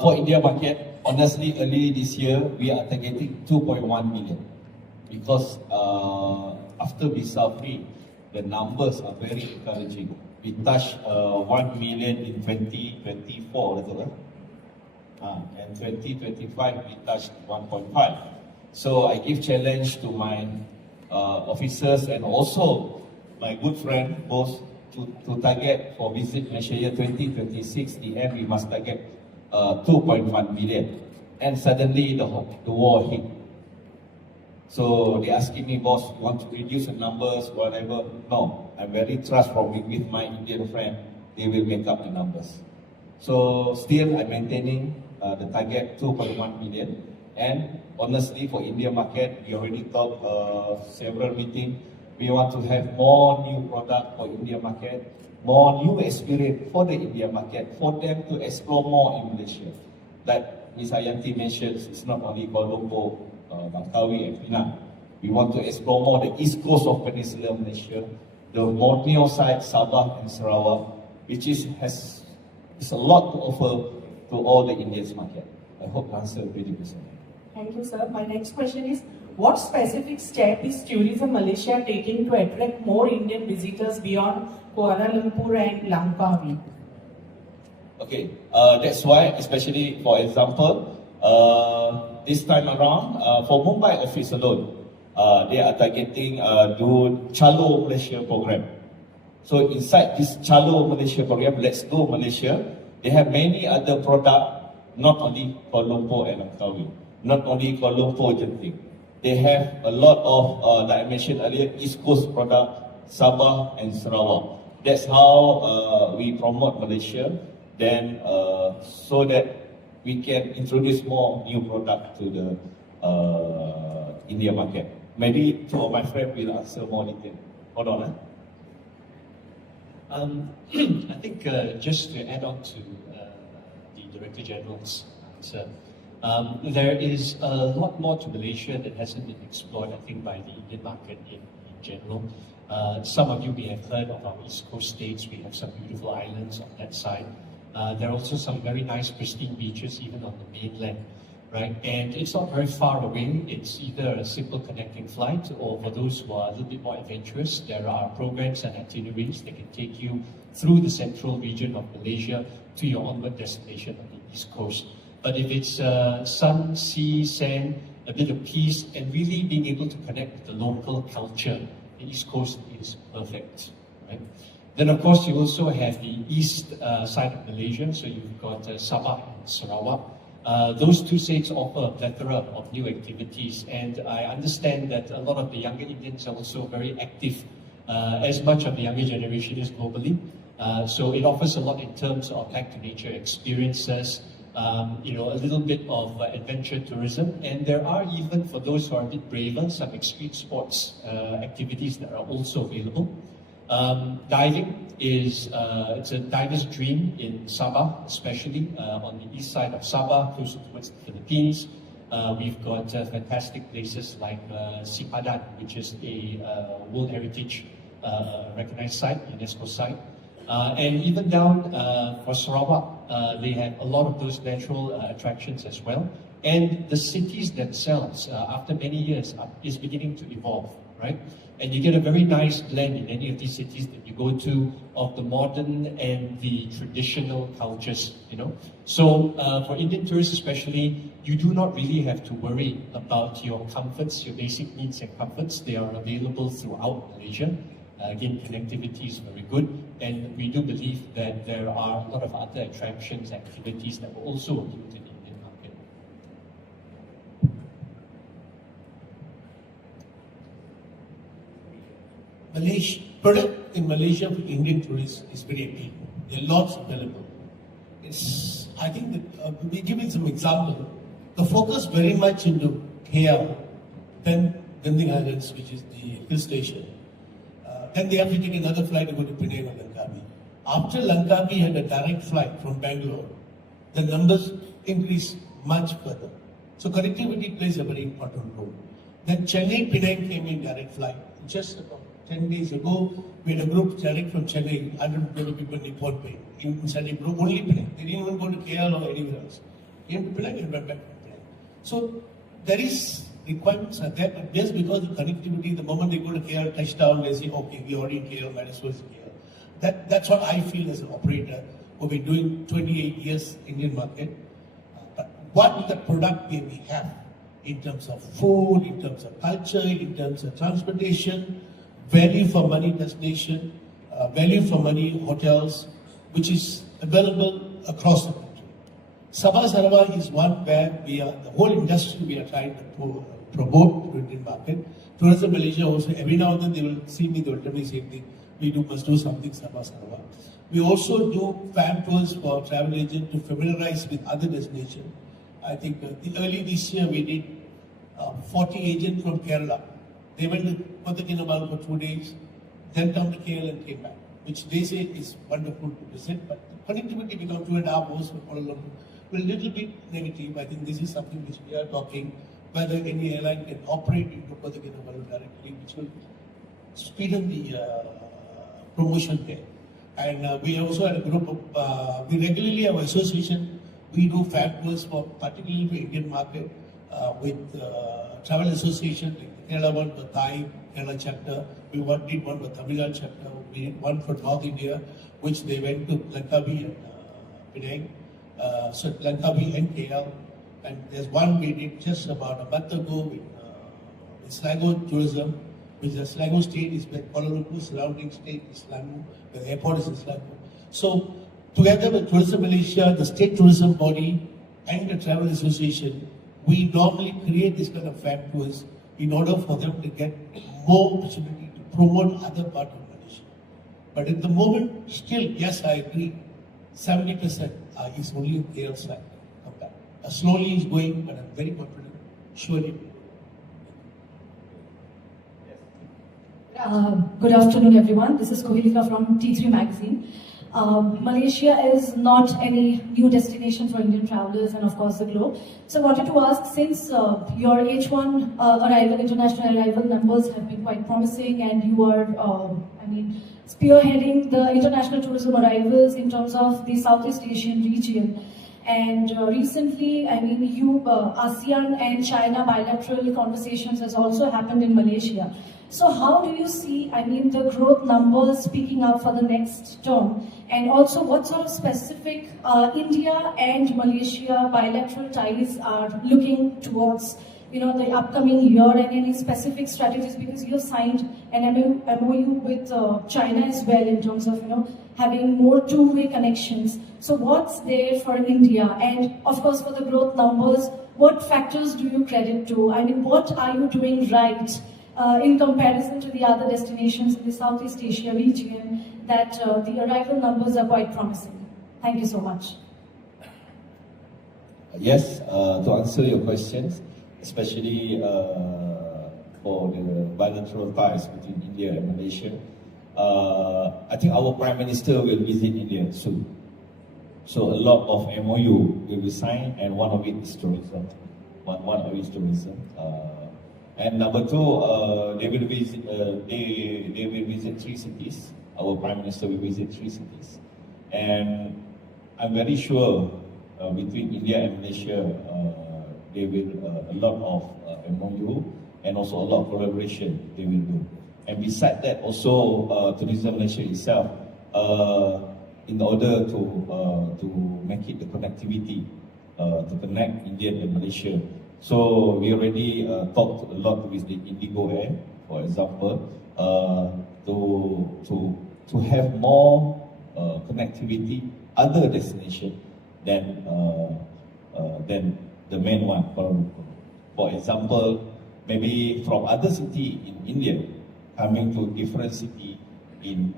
for India market, honestly, early this year, we are targeting 2.1 million. Because after visa free, the numbers are very encouraging. We touched 1 million in 2024, and 2025 we touched 1.5. So I give challenge to my officers and also my good friend both to target for Visit Malaysia year 2026, the end we must target 2.1 million. And suddenly the war hit. So they asking me, boss, you want to reduce the numbers, whatever? No, I'm very trustful with my Indian friend. They will make up the numbers. So still I'm maintaining the target 2.1 million. And honestly, for India market, we already talked several meetings. We want to have more new product for India market, more new experience for the India market, for them to explore more in Malaysia. Like Ms. Ayanti mentioned, it's not only Kuala Lumpur, Langkawi and Penang. We want to explore more the east coast of Peninsular Malaysia, the Borneo side, Sabah and Sarawak, which has a lot to offer to all the Indians market. I hope the answer really is. Thank you, sir. My next question is, what specific step is Tourism Malaysia taking to attract more Indian visitors beyond Kuala Lumpur and Langkawi? Okay, that's why, especially for example, this time around, for Mumbai office alone, they are targeting do Chalo Malaysia program. So inside this Chalo Malaysia program, Let's Go Malaysia, they have many other products, not only Kuala Lumpur and Langkawi, not only Kuala Lumpur Genting. They have a lot of, like I mentioned earlier, East Coast product, Sabah and Sarawak. That's how we promote Malaysia, then so that we can introduce more new product to the India market. Maybe two of my friends will answer more detail. Hold on. I think just to add on to the Director General's answer, there is a lot more to Malaysia that hasn't been explored, I think, by the Indian market in general. Some of you may have heard of our East Coast states. We have some beautiful islands on that side. There are also some very nice pristine beaches even on the mainland, right? And it's not very far away. It's either a simple connecting flight, or for those who are a little bit more adventurous, there are programs and itineraries that can take you through the central region of Malaysia to your onward destination on the East Coast. But if it's sun, sea, sand, a bit of peace, and really being able to connect with the local culture, the East Coast is perfect, right? Then of course you also have the east side of Malaysia, so you've got Sabah and Sarawak. Those two states offer a plethora of new activities, and I understand that a lot of the younger Indians are also very active, as much of the younger generation is globally. So it offers a lot in terms of back to nature experiences, a little bit of adventure tourism, and there are even, for those who are a bit braver, some extreme sports activities that are also available. Diving is it's a diver's dream in Sabah, especially on the east side of Sabah, closer towards the Philippines. We've got fantastic places like Sipadan, which is a World Heritage recognized site, UNESCO site. And even down for Sarawak, they have a lot of those natural attractions as well. And the cities themselves, after many years, is beginning to evolve, right? And you get a very nice blend in any of these cities that you go to of the modern and the traditional cultures, So for Indian tourists especially, you do not really have to worry about your comforts, your basic needs and comforts. They are available throughout Malaysia. Again, connectivity is very good, and we do believe that there are a lot of other attractions, activities that will also appeal to the Indian market. Product in Malaysia for Indian tourists is very appealing. There are lots available. I think that we give you some example. The focus very much into KL, then Genting Islands, which is the hill station. Then they have to take another flight to go to Penang or Langkawi. After Langkawi had a direct flight from Bangalore, the numbers increased much further. So connectivity plays a very important role. Then Chennai Penang came in direct flight, just 10 days ago, we had a group traveling from Chennai, 120 people in Nippon Bay, in Chennai, only Penang. They didn't even go to KL or anywhere else. Came to Penang and went back to Penang. So there is requirements are there, but just because of connectivity, the moment they go to KL, touchdown, they say, okay, we already in KL, might as well in KL. That's what I feel as an operator who've been doing 28 years Indian market. But what the product may we have in terms of food, in terms of culture, in terms of transportation, value for money destination, value for money hotels, which is available across the country. Sabah Sarawak is one where we are, the whole industry we are trying to promote to Indian market. Tourism Malaysia also, every now and then they will see me, they will tell me the same thing. We must do something Sabah Sarawak. We also do fan tours for travel agents to familiarize with other destinations. I think early this year we did 40 agents from Kerala. They went to Kota Kinabalu for 2 days, then come to KL and came back, which they say is wonderful to visit, but the connectivity becomes 2.5 hours for Kuala Lumpur. We're a little bit negative. I think this is something which we are talking, whether any airline can operate into Kota Kinabalu directly, which will speeden the promotion there. And we also had a group of, we regularly have association. We do fan tours for particularly the Indian market with travel association, like the Kerala one for Thai, Kerala chapter. We did one for Tamil Nadu chapter. We did one for North India, which they went to Langkawi and Penang. So Langkawi and KL. And there's one we did just about a month ago with Selangor Tourism, which is Selangor state is where Kuala Lumpur, surrounding state is Selangor, where the airport is in Selangor. So together with Tourism Malaysia, the state tourism body and the travel association, we normally create this kind of fan tours in order for them to get more opportunity to promote other parts of Malaysia. But at the moment, still, yes, I agree, 70% is only in KL side. Slowly is going, but I'm very confident, surely. Good afternoon, everyone. This is Kohelika from T3 Magazine. Malaysia is not any new destination for Indian travelers and of course the globe. So I wanted to ask, since your H1 international arrival numbers have been quite promising and you are, spearheading the international tourism arrivals in terms of the Southeast Asian region. And recently, ASEAN and China bilateral conversations has also happened in Malaysia. So how do you see, the growth numbers picking up for the next term? And also, what sort of specific India and Malaysia bilateral ties are looking towards, the upcoming year, and any specific strategies, because you have signed an MOU with China as well in terms of, having more two-way connections. So what's there for India? And of course, for the growth numbers, what factors do you credit to? What are you doing right in comparison to the other destinations in the Southeast Asia region that the arrival numbers are quite promising? Thank you so much. Yes, to answer your questions, especially for the bilateral ties between India and Malaysia, I think our Prime Minister will visit India soon. So a lot of MOU will be signed, and one of it is tourism. One of it is tourism. And number two, they will visit. They will visit 3 cities. Our Prime Minister will visit 3 cities, and I'm very sure between India and Malaysia, there will a lot of MOU and also a lot of collaboration they will do. And besides that, also Tourism Malaysia itself, in order to make it the connectivity to connect India and Malaysia. So we already talked a lot with the Indigo Air, for example, to have more connectivity other destination than the main one. For example, maybe from other city in India coming to different city in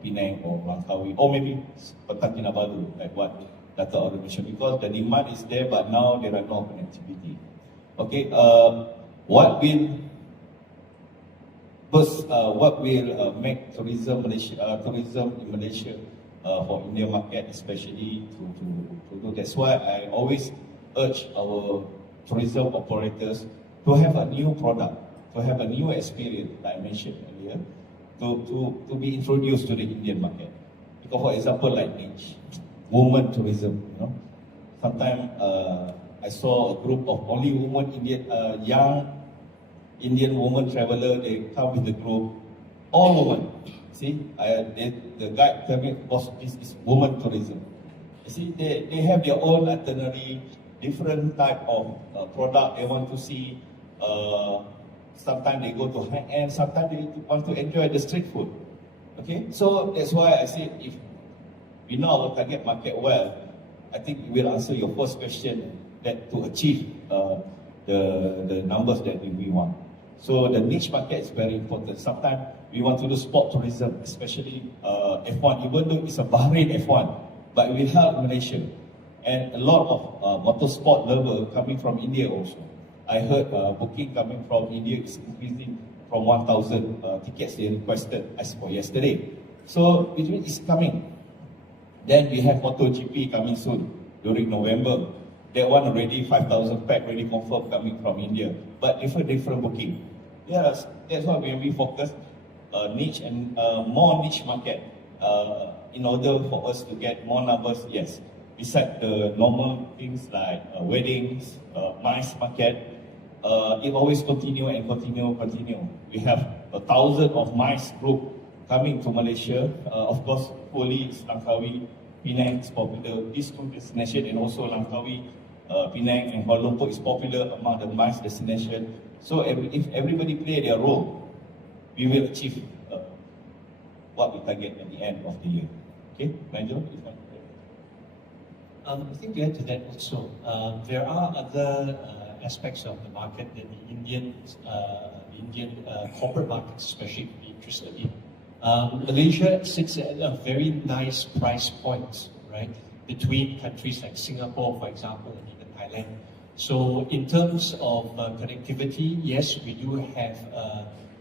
Penang or Langkawi, or maybe Kota Kinabalu, like what Dr. already mentioned, because the demand is there, but now there are no connectivity. Okay, what will make tourism in Malaysia for Indian market, especially to do? That's why I always urge our tourism operators to have a new product, to have a new experience, like I mentioned earlier, to be introduced to the Indian market. Because for example, like niche, women tourism, you know. Sometimes I saw a group of only women young Indian woman traveler. They come with the group, all women. See, the guide tell me, boss, this is women tourism. You see, they have their own itinerary, different type of product they want to see. Sometimes they go to high end, sometimes they want to enjoy the street food. Okay, so that's why I say if we know our target market well, I think we will answer your first question that to achieve the numbers that we want. So the niche market is very important. Sometimes we want to do sport tourism, especially F1, even though it's a Bahrain F1, but we help Malaysia. And a lot of motorsport lovers coming from India also. I heard booking coming from India is increasing from 1,000 tickets they requested as for yesterday. So it's coming. Then we have MotoGP coming soon during November. That one already 5,000 pack already confirmed coming from India, but different booking. Yes, that's why we focus niche and more niche market in order for us to get more numbers. Yes, besides the normal things like weddings, MICE market, it always continue. We have 1,000 of MICE group coming to Malaysia. Of course, Poli, Langkawi, Penang is popular. These two destinations and also Langkawi, Penang and Kuala Lumpur is popular among the MICE destination. So if everybody play their role, we will achieve what we target at the end of the year. Okay, Nigel? I think to add to that also, there are other aspects of the market that the Indian corporate markets especially could be interested in. Malaysia sits at a very nice price point, right, between countries like Singapore, for example, and even Thailand. So in terms of connectivity, yes, we do have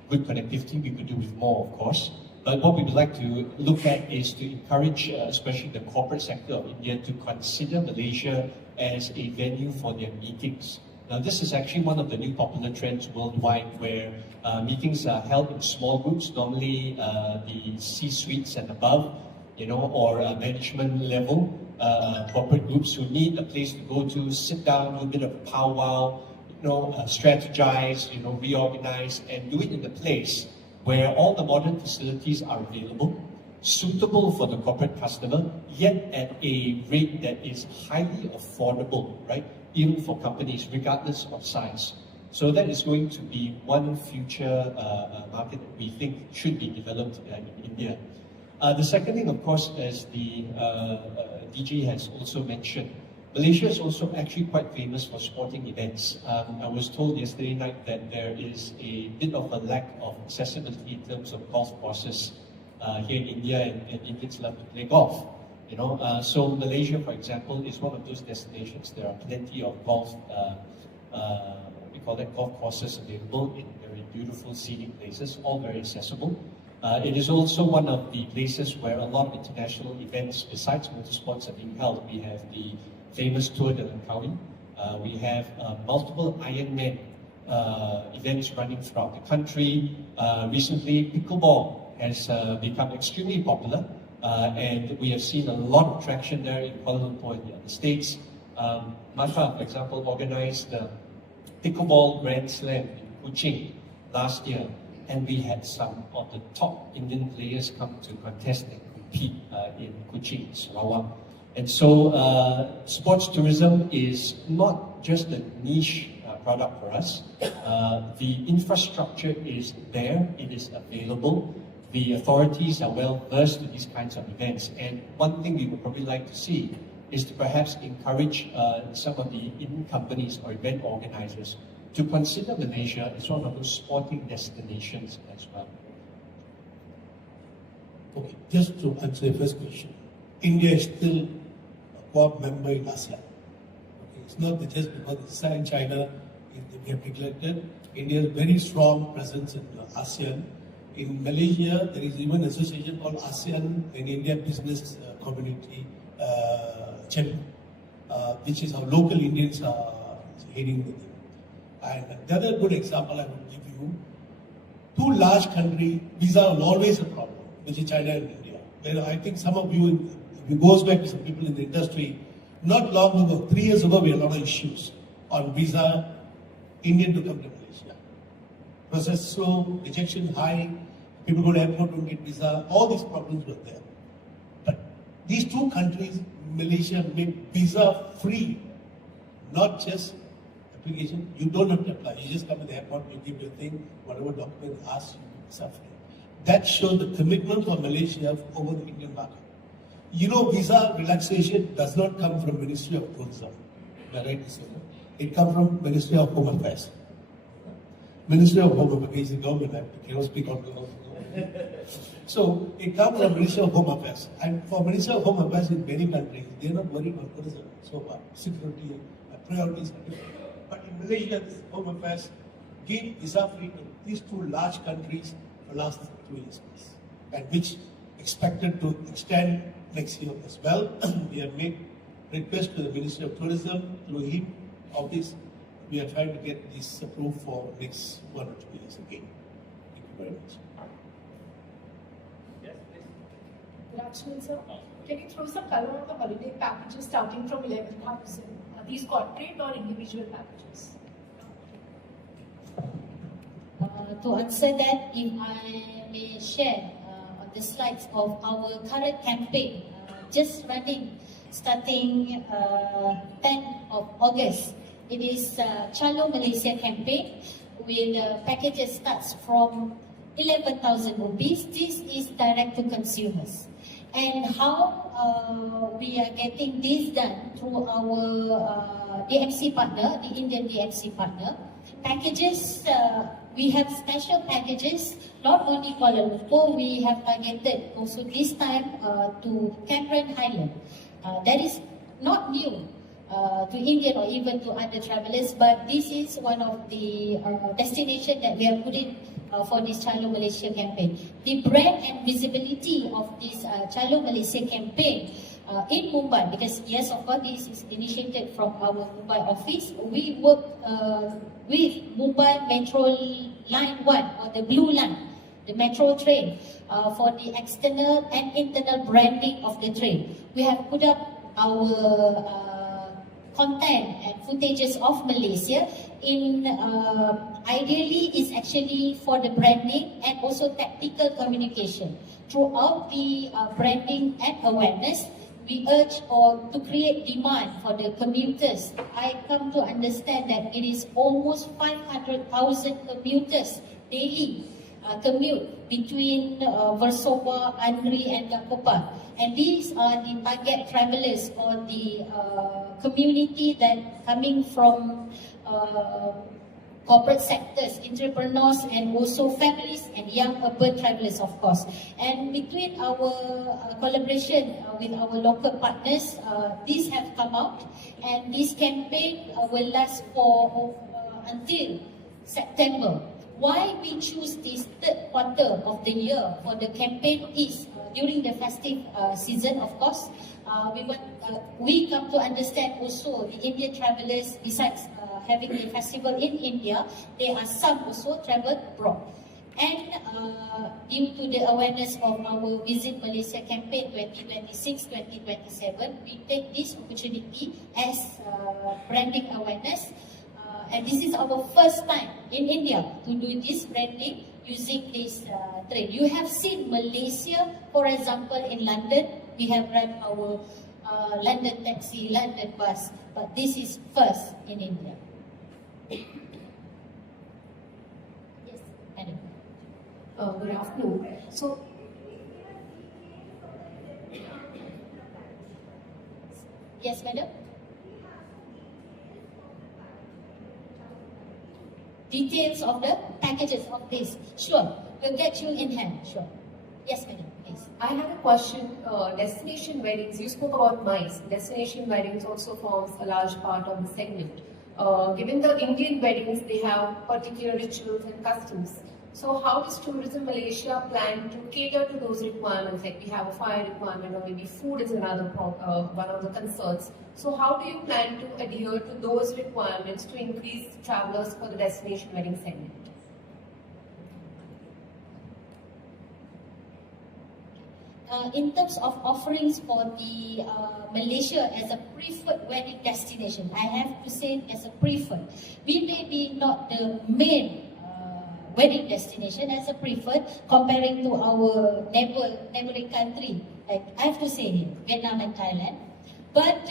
good connectivity. We could do with more, of course. But what we would like to look at is to encourage, especially the corporate sector of India, to consider Malaysia as a venue for their meetings. Now, this is actually one of the new popular trends worldwide, where meetings are held in small groups, normally the C-suites and above, or management level corporate groups who need a place to go to, sit down, do a bit of a powwow, strategize, reorganize, and do it in a place where all the modern facilities are available, suitable for the corporate customer, yet at a rate that is highly affordable, right? Even for companies, regardless of size. So that is going to be one future market that we think should be developed in India. The second thing, of course, as the DG has also mentioned, Malaysia is also actually quite famous for sporting events. I was told yesterday night that there is a bit of a lack of accessibility in terms of golf courses here in India, and Indians love to play golf. So Malaysia, for example, is one of those destinations. There are plenty of golf, we call that golf courses available in very beautiful scenic places, all very accessible. It is also one of the places where a lot of international events, besides motorsports, are being held. We have the famous Tour de Langkawi. We have multiple Ironman events running throughout the country. Recently, pickleball has become extremely popular. And we have seen a lot of traction there in Kuala Lumpur and the other states. Mata, for example, organized the Pickleball Grand Slam in Kuching last year, and we had some of the top Indian players come to contest and compete in Kuching, Sarawak. And so sports tourism is not just a niche product for us. The infrastructure is there, it is available. The authorities are well versed in these kinds of events, and one thing we would probably like to see is to perhaps encourage some of the Indian companies or event organizers to consider Malaysia as one of those sporting destinations as well. Okay, just to answer the first question, India is still a core member in ASEAN. Okay, it's not that just because it's in China, we have neglected. India has a very strong presence in ASEAN. In Malaysia, there is even an association called ASEAN and India Business Community Chamber, which is how local Indians are heading with them. And the other good example I would give you, two large countries, visa are always a problem, which is China and India. Where I think some of you, if it goes back to some people in the industry, not long ago, 3 years ago, we had a lot of issues on visa, Indian to come to Malaysia. Process slow, rejection high, people go to airport don't get visa, all these problems were there. But these two countries, Malaysia, made visa free, not just application. You don't have to apply. You just come to the airport, you give your thing, whatever document asks you, visa free. That showed the commitment for Malaysia over the Indian market. You know, visa relaxation does not come from Ministry of Tourism. Am I right to say that? It comes from Ministry of Home Affairs. Ministry of Home Affairs is the government. I cannot speak on the So it comes from Ministry of Home Affairs. And for Ministry of Home Affairs in many countries, they are not worried about tourism so far. Security priorities are different. But in Malaysia, this Home Affairs gave visa free to these two large countries for the last 2 years. And which expected to extend next year as well. We have made request to the Ministry of Tourism through him of this. We are trying to get this approved for next 1 or 2 years again. Thank you very much. Good afternoon, sir. Can you throw some color on the holiday packages starting from 11,000? Are these corporate or individual packages? To answer that, if I may share on the slides of our current campaign, just running, starting 10th of August. It is Chalo Malaysia campaign with packages starts from 11,000 rupees. This is direct to consumers. And how we are getting this done through our DMC partner, the Indian DMC partner. Packages, we have special packages, not only Kuala Lumpur, we have targeted also this time to Cameron Highland. That is not new to Indian or even to other travelers, but this is one of the destinations that we have put in for this Chalo Malaysia campaign. The brand and visibility of this Chalo Malaysia campaign in Mumbai, because yes, of course, this is initiated from our Mumbai office. We work with Mumbai Metro Line 1 or the Blue Line, the metro train, for the external and internal branding of the train. We have put up our content and footages of Malaysia in ideally is actually for the branding and also tactical communication. Throughout the branding and awareness, we urge or to create demand for the commuters. I come to understand that it is almost 500,000 commuters daily commute between Versova, Andri and Gakopa. And these are the target travelers or the community that coming from corporate sectors, entrepreneurs and also families and young urban travelers, of course. And between our collaboration with our local partners, these have come out, and this campaign will last for until September. Why we choose this third quarter of the year for the campaign is during the festive season, of course. We come to understand also the Indian travelers, besides having the festival in India, there are some also travel abroad. And due to the awareness of our Visit Malaysia campaign 2026-2027, we take this opportunity as branding awareness. And this is our first time in India to do this branding using this train. You have seen Malaysia, for example, in London, we have run our London taxi, London bus, but this is first in India. Yes, madam. Good afternoon. So, Yes, madam. Details of the packages of this. Sure, we'll get you in hand. Sure. Yes, madam, please. I have a question. Destination weddings, you spoke about MICE. Destination weddings also forms a large part of the segment. Given the Indian weddings, they have particular rituals and customs. So how does Tourism Malaysia plan to cater to those requirements? Like we have a fire requirement, or maybe food is another one of the concerns. So how do you plan to adhere to those requirements to increase travelers for the destination wedding segment? in terms of offerings for the Malaysia as a preferred wedding destination, I have to say as a preferred. We may be not the main wedding destination as a preferred comparing to our neighboring country, like I have to say here, Vietnam and Thailand. But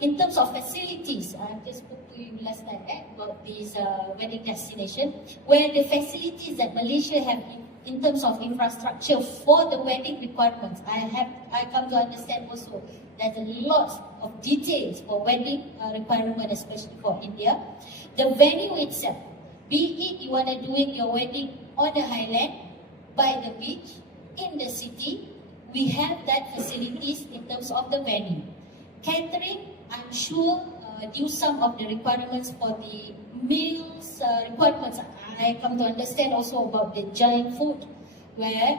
in terms of facilities, I just spoke to you last night about this wedding destination, where the facilities that Malaysia have in terms of infrastructure for the wedding requirements, I come to understand also there's a lot of details for wedding requirement, especially for India. The venue itself, be it you want to do your wedding on the highland, by the beach, in the city, we have that facilities in terms of the venue. Catering, I'm sure, due some of the requirements for the meals requirements, I come to understand also about the giant food, where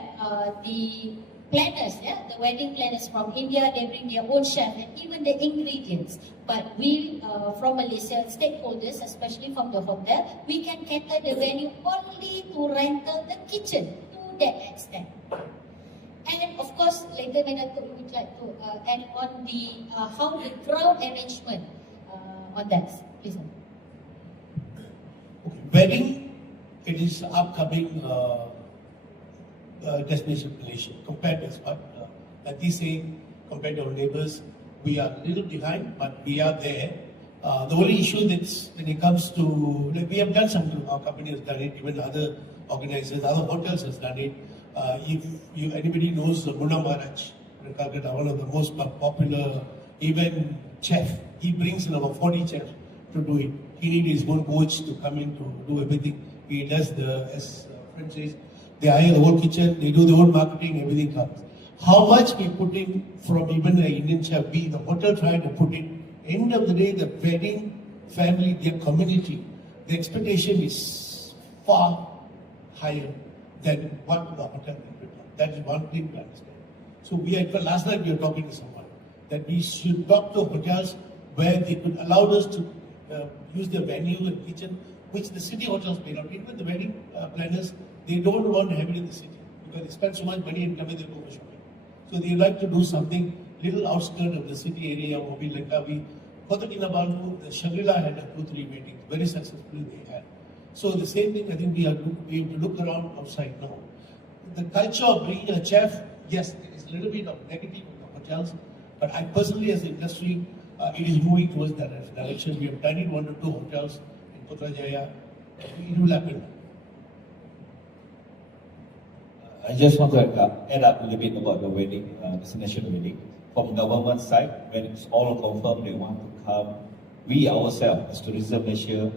the planners, the wedding planners from India, they bring their own chef and even the ingredients. But we, from Malaysia, stakeholders, especially from the hotel, we can cater the venue only to rental the kitchen to that extent. And of course, later when I would like to add on the how the crowd arrangement on that, please. Okay. Wedding, it is upcoming destination Malaysia. Compared as what Lati saying, compared to our neighbors, we are a little behind, but we are there. The only issue that's when it comes to, like we have done something, our company has done it, even other organizers, other hotels has done it. If anybody knows Munna Maharaj, Calcutta, one of the most popular even chef, he brings in about 40 chefs to do it. He needs his own coach to come in to do everything. He does the, as friend says, they hire the whole kitchen, they do the whole marketing, everything comes. How much we put in from even the Indian chef, we, the hotel trying to put in, end of the day, the wedding family, their community, the expectation is far higher than what the hotel can put on. That is one thing to understand. So we had, last night we were talking to someone that we should talk to hotels where they could allow us to use the venue and kitchen, which the city hotels may not. Even the wedding planners, they don't want to have it in the city because they spend so much money and come in there for shopping. So they like to do something little outskirts of the city area, maybe like Kota Kinabalu, the Shangri-La had 2-3 weddings, very successfully they had. So the same thing, I think we have to look around outside now. The culture of bringing a chef, yes, there is a little bit of negative with the hotels, but I personally, as an industry, it is moving towards that direction. We have done it 1 or 2 hotels in Putrajaya. It will happen. I just want to add up a little bit about the wedding, destination wedding. From government side, when it's all confirmed they want to come, we ourselves, as Tourism Malaysia,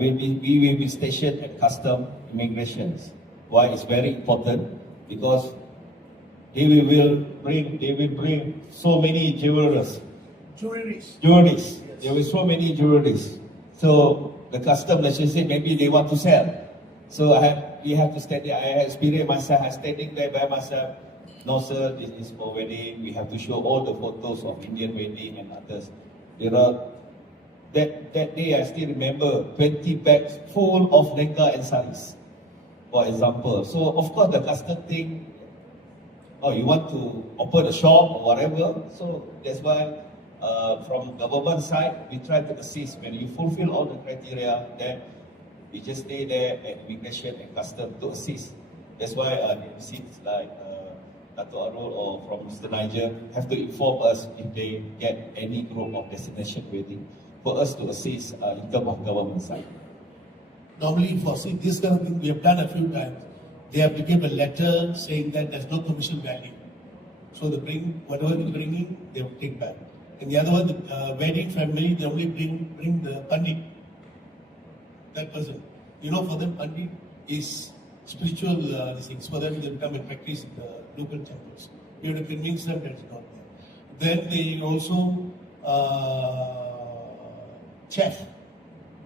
we will be stationed at custom immigrations. Why? It's very important because they will bring so many jewelries. Jewelries. Yes. There will be so many jewelries. So the custom Malaysia said maybe they want to sell. So we have to stand there. I experienced myself. I'm standing there by myself. No sir, this is for wedding. We have to show all the photos of Indian wedding and others. There are that day I still remember 20 bags full of lehenga and saris, for example. So of course the custom thing, you want to open a shop or whatever. So that's why from government side we try to assist. When you fulfill all the criteria, then we just stay there at immigration and custom to assist. That's why MCs like Dato' Arul or from Mr. Niger have to inform us if they get any group of destination wedding for us to assist in terms of government side. Normally, for this kind of thing, we have done a few times. They have to give a letter saying that there's no commission value. So they bring whatever they're bringing, they have to take back. And the other one, the wedding family, they only bring the pandit. That person. You know, for them, pandit is spiritual things. For them, they come and practice in the local temples. You have to convince them that it's not there. Then they also chef.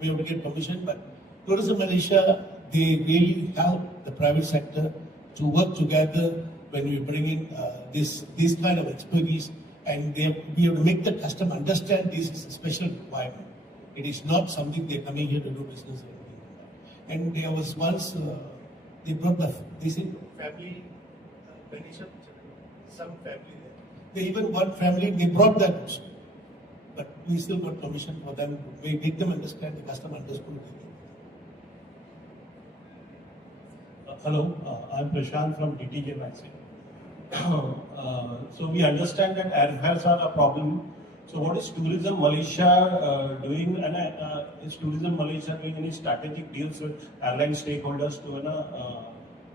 We have to get permission, but Tourism Malaysia, they really help the private sector to work together when we bring in this kind of expertise, and we have to make the customer understand this is a special requirement. It is not something they're coming here to do business. And there was once they brought they said family tradition, some family there. They even one family, they brought that also. But we still got permission for them. We make them understand, the customer understood. Hello, I'm Prashant from DTJ Maxim. So we understand that airfares are a problem. So what is Tourism Malaysia doing? And is Tourism Malaysia doing any strategic deals with airline stakeholders to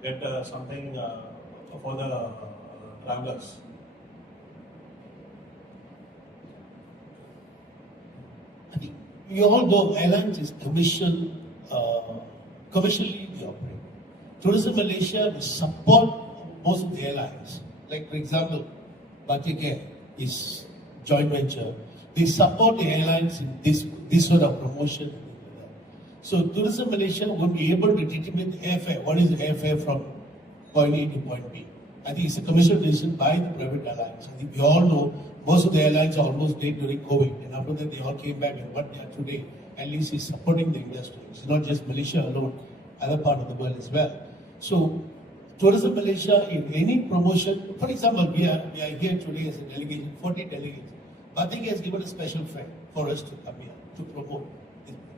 get something for the travelers? I think we all know airlines is commercially they operate. Tourism Malaysia will support most of the airlines. Like for example, Batik Air is joint venture. They support the airlines in this sort of promotion. So Tourism Malaysia will be able to determine the airfare. What is the airfare from point A to point B? I think it's a commercial decision by the private airlines. I think we all know most of the airlines are almost dead during COVID, and after that they all came back, and what they are today, at least is supporting the industry. It's not just Malaysia alone, other part of the world as well. So Tourism Malaysia, in any promotion, for example, we are here today as a delegation, 40 delegates. Batik has given a special fare for us to come here to promote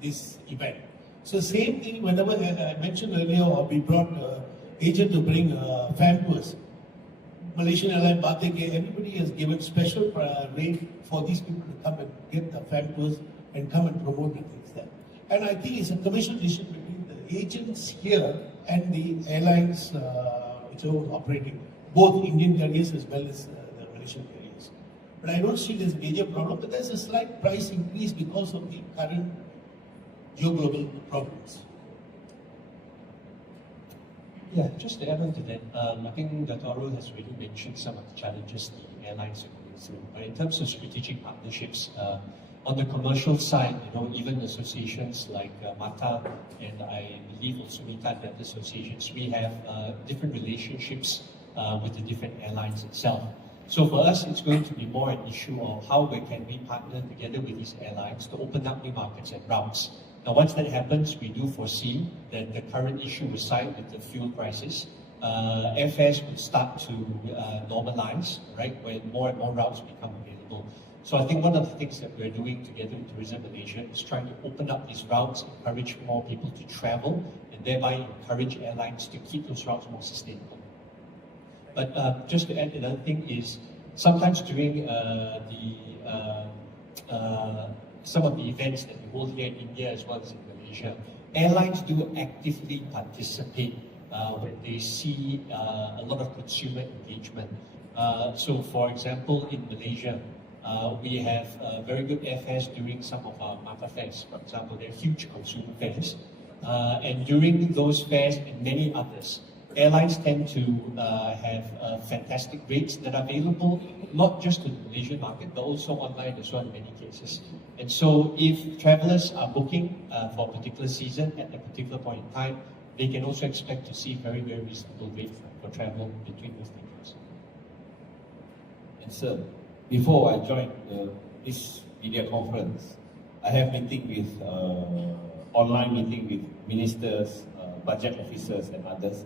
this event. So same thing, whenever I mentioned earlier, we brought agent to bring fan tours. Malaysian Airlines, Batik, everybody has given special rate for these people to come and get the fan tours and come and promote the things there. And I think it's a commercial decision between the agents here and the airlines which are operating, both Indian carriers as well as the Malaysian carriers. But I don't see this major problem, but there's a slight price increase because of the current geo-global problems. Yeah, just to add on to that, I think Dr. Arul has already mentioned some of the challenges the airlines are going through. But in terms of strategic partnerships, on the commercial side, even associations like MATA and I believe also MITA and other associations, we have different relationships with the different airlines itself. So for us, it's going to be more an issue of how can we partner together with these airlines to open up new markets and routes. Now, once that happens, we do foresee that the current issue aside with the fuel prices, airfares will start to normalize, right, when more and more routes become available. So I think one of the things that we're doing together with Tourism Malaysia is trying to open up these routes, encourage more people to travel, and thereby encourage airlines to keep those routes more sustainable. But just to add, another thing is sometimes during some of the events that we hold here in India as well as in Malaysia, airlines do actively participate when they see a lot of consumer engagement. So for example, in Malaysia, we have very good airfares during some of our MATA fairs. For example, they're huge consumer fairs. And during those fairs and many others, airlines tend to have fantastic rates that are available, not just to the Malaysian market, but also online as well in many cases. And so if travelers are booking for a particular season at a particular point in time, they can also expect to see very, very reasonable rates for travel between those countries. And sir, before I joined this media conference, I have meeting with online meeting with ministers, budget officers and others.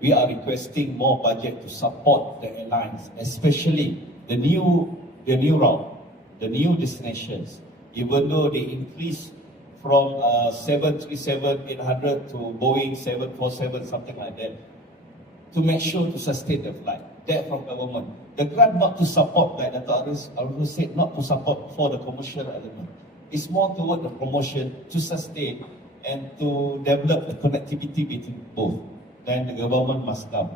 We are requesting more budget to support the airlines, especially the new route, the new destinations. Even though they increase from 737-800 to Boeing 747, something like that, to make sure to sustain the flight. That from government. The grant not to support, like Dr. Arul said, not to support for the commercial element. It's more toward the promotion to sustain and to develop the connectivity between both. Then the government must come.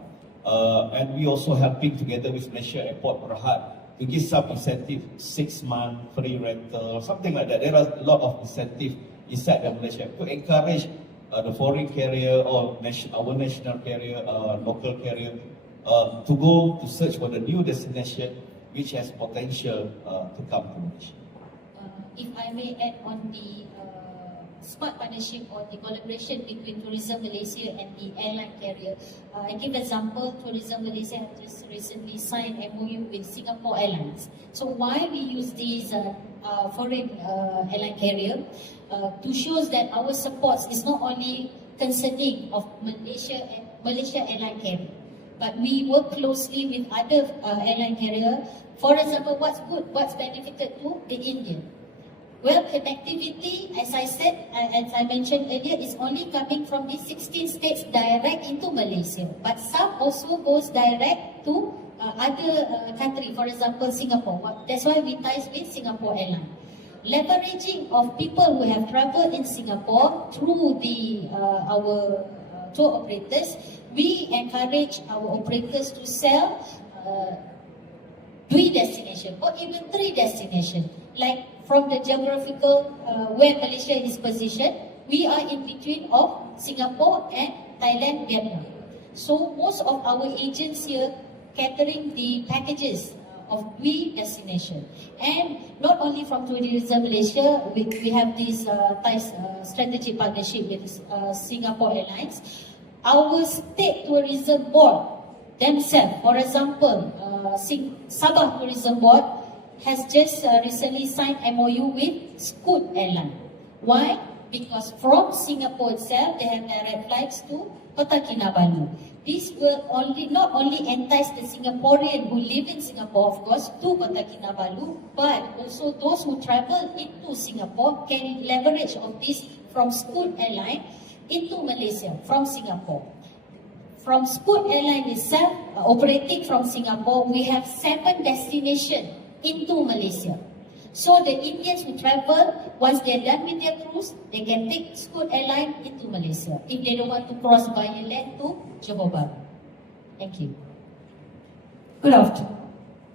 And we also helping together with Malaysia Airport Berhad to give some incentive, 6 month free rental, something like that. There are a lot of incentive inside the Malaysia to encourage the foreign carrier or our national carrier, local carrier, to go to search for the new destination which has potential to come to Malaysia. If I may add on the smart partnership or the collaboration between Tourism Malaysia and the airline carrier. I give example, Tourism Malaysia has just recently signed MOU with Singapore Airlines. So why we use these foreign airline carrier to show that our support is not only concerning of Malaysia airline carrier, but we work closely with other airline carrier. For example, what's good, what's benefited to the Indian? Well, connectivity, as I said, as I mentioned earlier, is only coming from the 16 states direct into Malaysia. But some also goes direct to other country, for example, Singapore. That's why we ties with Singapore Airlines. Leveraging of people who have traveled in Singapore through our tour operators, we encourage our operators to sell 2 destinations or even 3 destinations. Like from the geographical where Malaysia is positioned, we are in between of Singapore and Thailand, Vietnam. So most of our agents here catering the packages of 3 destinations. And not only from Tourism Malaysia, we have this strategic partnership with Singapore Airlines. Our state tourism board themselves, for example, Sabah Tourism Board has just recently signed MOU with Scoot Airline. Why? Because from Singapore itself, they have direct flights to Kota Kinabalu. This will not only entice the Singaporean who live in Singapore, of course, to Kota Kinabalu, but also those who travel into Singapore can leverage of this from Scoot Airline into Malaysia from Singapore. From Scoot Airline itself, operating from Singapore, we have 7 destinations into Malaysia. So the Indians who travel, once they're done with their cruise, they can take Scoot Airline into Malaysia if they don't want to cross via land to Johor Bahru. Thank you. Good afternoon.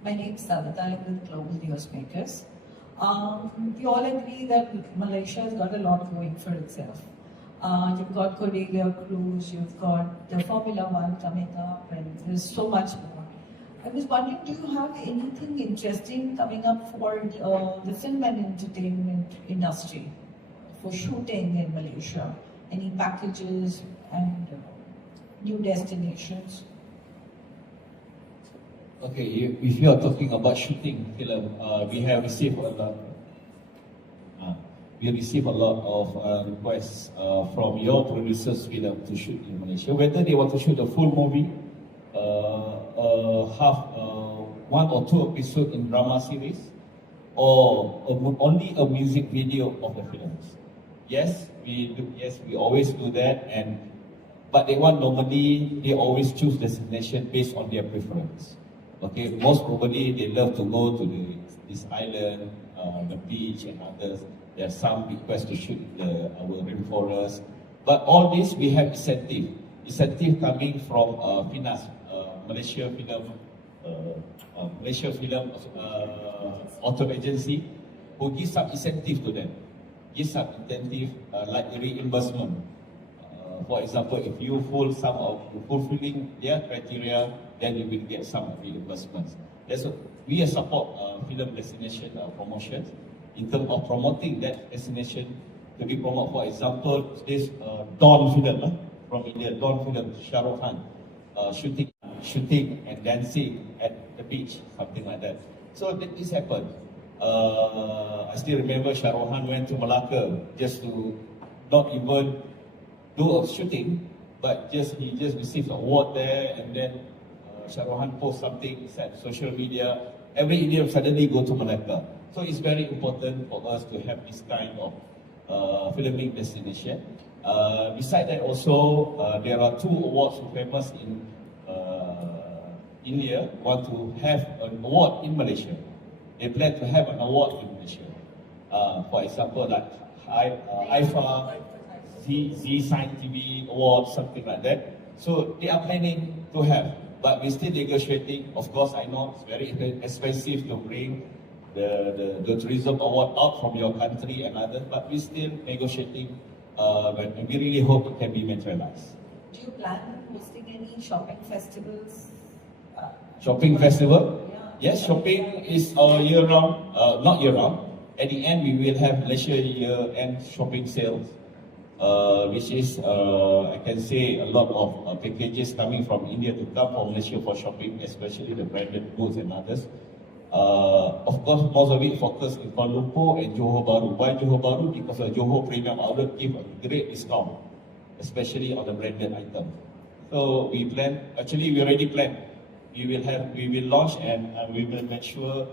My name is Savita. I'm with Global Newsmakers. We all agree that Malaysia has got a lot going for itself. You've got Cordelia Cruise, you've got the Formula One coming up, and there's so much more. I was wondering, do you have anything interesting coming up for the film and entertainment industry for shooting in Malaysia? Any packages and new destinations? Okay, if you are talking about shooting film, we have received a lot. We receive a lot of requests from your producers film to shoot in Malaysia, whether they want to shoot a full movie, half 1 or 2 episodes in drama series, or only a music video of the films. Yes, we do. Yes, we always do that. But they always choose destination based on their preference. Okay, most probably they love to go to this island, the beach, and others. There are some requests to shoot our rainforest. But all this we have incentive coming from FINAS, Malaysia Film Auto Agency, who gives some incentive to them. Gives some incentive like reimbursement. For example, if you fulfilling their criteria, then you will get some reimbursements. We support film destination promotions in terms of promoting that destination to be promoted. For example, this Dawn film from India, Dawn film, Shah Rukh Khan shooting and dancing at the beach, something like that. So this happened. I still remember Shah Rukh Khan went to Malacca just to not even do a shooting, but he just received an award there, and then Shah Rukh Khan post something on social media. Every Indian suddenly go to Malacca. So it's very important for us to have this kind of filming destination. Besides that, also there are 2 awards famous in India. Want to have an award in Malaysia. They plan to have an award in Malaysia. For example, like IFA, Z Sign TV Award, something like that. So they are planning to have, but we're still negotiating. Of course, I know it's very expensive to bring the tourism award out from your country and others, but we're still negotiating. But we really hope it can be materialized. Do you plan on hosting any shopping festivals? Shopping festival? Yeah. Yes, shopping is year-round, not year-round. At the end, we will have Malaysia year-end shopping sales, which is, I can say, a lot of packages coming from India to come from Malaysia for shopping, especially the branded goods and others. Of course, most of it focused in Kuala Lumpur and Johor Bahru. Why Johor Bahru? Because the Johor Premium Outlet give a great discount, especially on the branded item. So we plan. Actually, we already planned. We will launch and we will make sure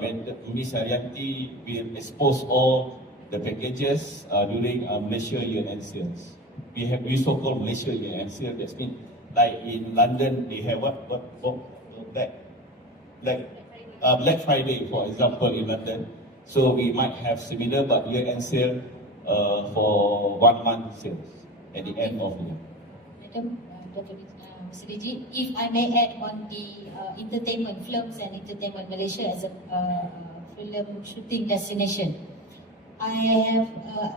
when Ms. Haryanti will expose all the packages during Malaysia year-end sales. We so-called Malaysia year-end sale. That's mean like in London they have what Black Friday, for example, in London. So we might have similar but year-end sale for 1 month sales at the end of the year. Madam, Mr. Digit, if I may add on the entertainment, films and entertainment Malaysia as a film shooting destination. I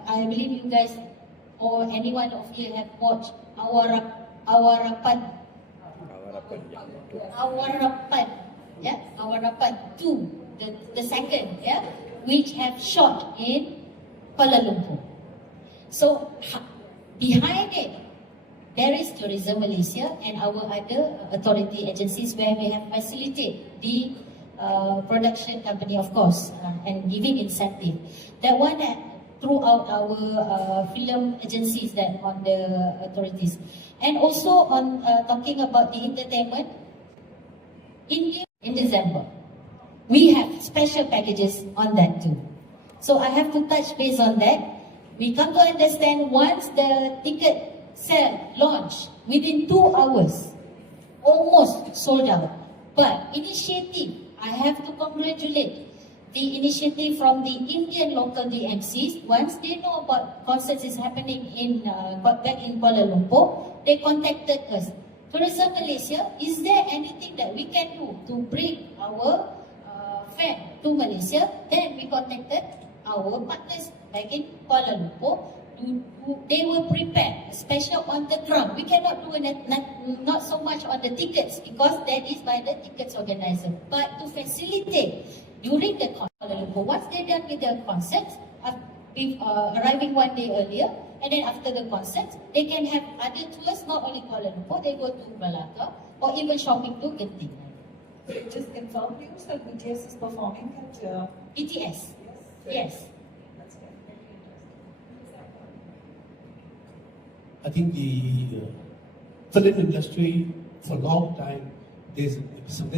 believe you guys or anyone of you have watched Awarapan 2, the second, yeah, which have shot in Kuala Lumpur. So behind it, there is Tourism Malaysia and our other authority agencies where we have facilitated the production company, of course, and giving incentive. That one throughout our film agencies that on the authorities. And also on talking about the entertainment, in December, we have special packages on that too. So I have to touch base on that. We come to understand once the ticket sale launch, within 2 hours, almost sold out. But initiative, I have to congratulate the initiative from the Indian local DMCs. Once they know about concerts is happening back in Kuala Lumpur, they contacted us. Tourism Malaysia, is there anything that we can do to bring our fan to Malaysia? Then we contacted our partners back in Kuala Lumpur. They will prepare special on the ground. We cannot do not so much on the tickets because that is by the tickets organizer. But to facilitate during the Kuala Lumpur, once they're done with the concerts, arriving 1 day earlier, and then after the concerts, they can have other tours, not only Kuala Lumpur, they go to Malacca or even shopping to Genting. So just confirm news that BTS is performing at BTS? Yes. That's very interesting. I think the film industry for a long time, there's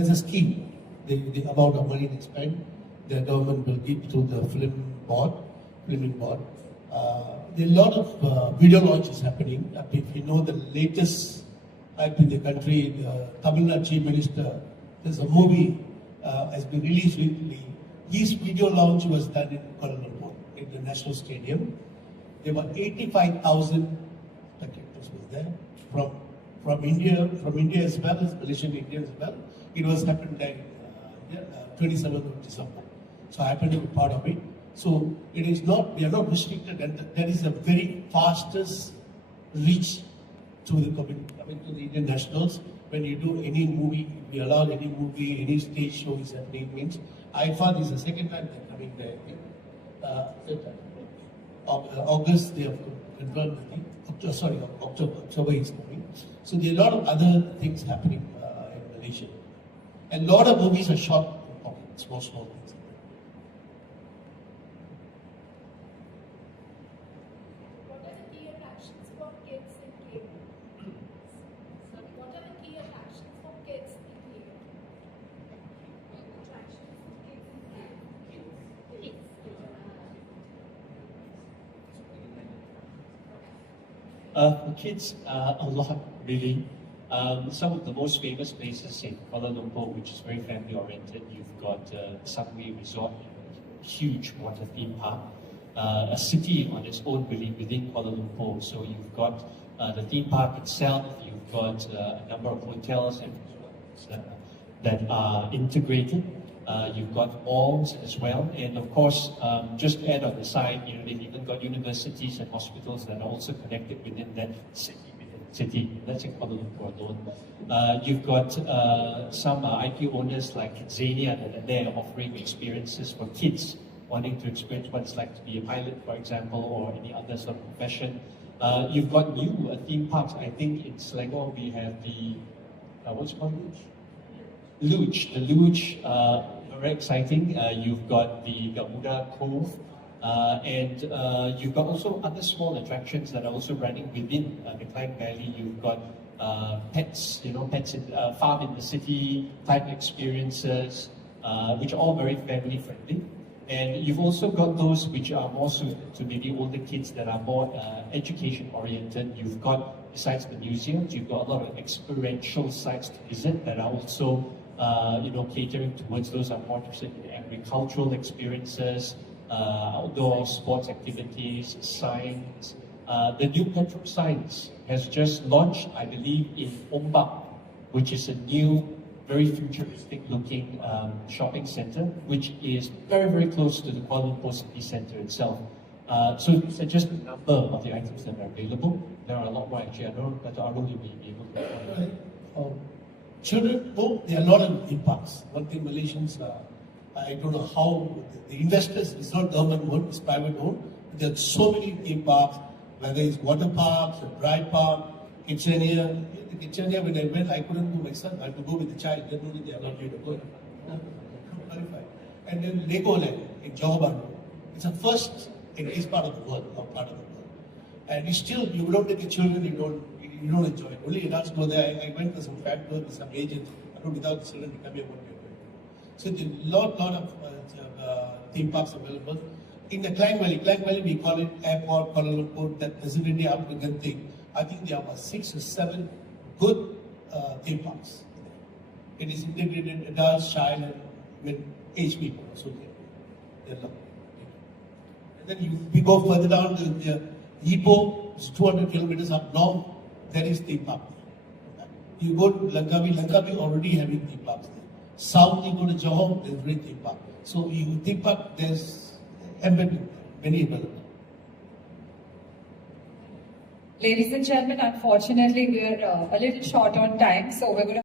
a scheme, the amount of money they spend, the government will give to the filming board. There are a lot of video launches happening. If you know the latest hype in the country, the Tamil Nadu Chief Minister, there's a movie has been released recently. His video launch was done in Kuala Lumpur, in the National Stadium. There were 85,000 spectators was there from India as well as Malaysian Indians as well. It was happened there 27th of December. So I happened to be part of it. So it is not, we are not restricted, and that is the very fastest reach to the community, to the Indian nationals. When you do any movie, we allow any movie, any stage show is happening, means IFA, this is the second time they're coming there. August they have confirmed, October is coming. So there are a lot of other things happening in Malaysia. And a lot of movies are shot in pockets, small things. What are the key attractions for kids in K? Sorry, what are the key attractions for kids in K? Attractions for kids in K. For kids, a lot really. Some of the most famous places in Kuala Lumpur, which is very family oriented, you've got Sunway Resort, a huge water theme park, a city on its own really within Kuala Lumpur. So you've got the theme park itself, you've got a number of hotels and resorts that are integrated. You've got malls as well, and of course, just add on the side, they've even got universities and hospitals that are also connected within that city. That's in Kuala Lumpur alone. You've got some IP owners like Xenia that are there offering experiences for kids wanting to experience what it's like to be a pilot, for example, or any other sort of profession. You've got new theme parks. I think in Selangor we have the what's it called? Luge. The Luge, very exciting. You've got the Gamuda Cove, and you've got also other small attractions that are also running within the Klang Valley. You've got pets, pets in farm in the city type experiences, which are all very family friendly. And you've also got those which are more suited to maybe older kids that are more education oriented. You've got, besides the museums, you've got a lot of experiential sites to visit that are also, catering towards those who are more interested in agricultural experiences, outdoor sports activities, science. The new Petro Science has just launched, I believe, in Ombak, which is a new, very futuristic looking shopping center, which is very, very close to the Kuala Lumpur City Centre itself. So these are just a number of the items that are available. There are a lot more actually. I don't know whether Arul will be able to. Children, there are a lot of theme parks. One thing Malaysians, I don't know how, the investors, it's not government owned, it's private owned. There are so many theme parks, whether it's water parks, a dry park, Kidsania. Kidsania, when I went, I couldn't go myself. I had to go with the child. They told me they are not allowed to go. And then Legoland in Johor Bahru. It's the first in this part of the world, or part of the world. And it's still, you don't take the children, you don't enjoy it. Only adults go there. I went for some fan tour with some agents. I don't without the children to come here, what we are doing. So there's a lot of theme parks available. In the Klang Valley we call it airport, Kuala Lumpur, that designated applicant thing. I think there are about 6 or 7 good theme parks. It is integrated adults, child, and age people. So they're lovely. And then we go further down to the Ipoh, it's 200 kilometers up north. There is theme park. You go to Langkawi already having theme parks there. South, you go to Johor, there's very theme park. So you theme park, there's embedded many available. Ladies and gentlemen, unfortunately, we're a little short on time, so we're going to